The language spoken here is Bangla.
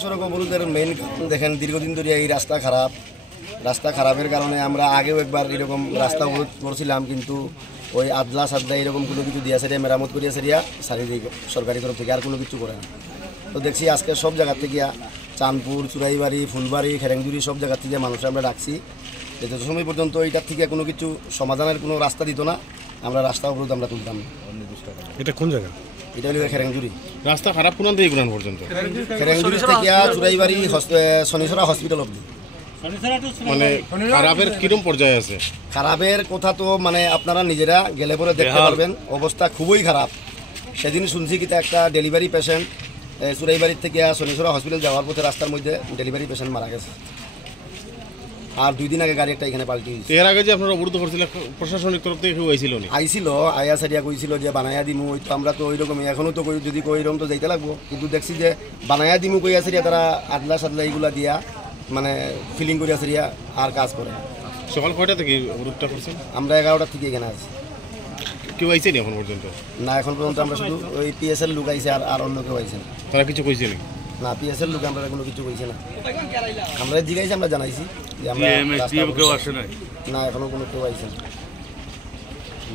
সড়ক অবরোধের মেইন দেখেন দীর্ঘদিন ধরে এই রাস্তা খারাপের কারণে আমরা আগেও একবার এরকম রাস্তা অবরোধ করছিলাম, কিন্তু ওই আদলা সাদলা এরকম কোনো কিছু দিয়া সেরিয়া মেরামত করিয়া সেরিয়া চারিদিকে সরকারি তরফ থেকে আর কোনো কিছু করে না। তো দেখছি আজকে সব জায়গার থেকে চাঁদপুর, চুরাইবাড়ি, ফুলবাড়ি, খেরেংজুড়ি সব জায়গার থেকে মানুষ আমরা ডাকছি যে যত সময় পর্যন্ত এইটার থেকে কোনো কিছু সমাধানের কোনো রাস্তা দিত না আমরা রাস্তা অবরোধ আমরা তুলতাম না। এটা কোন জায়গা? এটা হলো খেরেংজুড়ি। রাস্তা খারাপ কোন থেকে কোন পর্যন্ত? খেরেংজুড়ি থেকে চুরাইবাড়ি শনিছড়া হসপিটাল অবধি। মানে খারাপের কিরম পর্যায়ে আছে? খারাপের কথা তো মানে আপনারা নিজেরা গেলে পরে দেখতে পারবেন, অবস্থা খুবই খারাপ। সেদিন শুনছি কি একটা ডেলিভারি পেশেন্ট চুরাইবাড়ির থেকে শনিছড়া হসপিটাল যাওয়ার পথে রাস্তার মধ্যে ডেলিভারি পেশেন্ট মারা গেছে। আর 2 দিন আগে গাড়ি একটা এখানে পাল্টি হয়েছে। এর আগে যে আপনারা অবরোধ করছিলেন প্রশাসনিক তরফ থেকে কেউ আইছিল না? আইছিল, আয়া সারিয়া কইছিল যে বানায়া দিমু, ওই তো আমরা তো ওইরকমই এখনও তো যদি ওইরকম তো যাইতে লাগবো, কিন্তু দেখছি যে বানায়া দিমু কইয়া সারিয়া তারা আদলা সাদলা এইগুলা দিয়া মানে ফিলিং করিয়া সারিয়া আর কাজ করে। সকাল কয়টা থেকে অবরোধটা করছেন? আমরা 11টা থেকে এখানে আছি। কেউ আইছে নি এখন পর্যন্ত? না, এখন পর্যন্ত আমরা শুধু ওই পিএসএল লোক আইছে, আর অন্য কেউ আইছে না। তারা কিছু কইছে নাকি? না, পিএসএল লোক আমরা কোনো কিছু কইছে না। আমরা জিজ্ঞাসা আমরা জানাইছি যে আমরা না, এখনো কোনো কেউ আইছে না।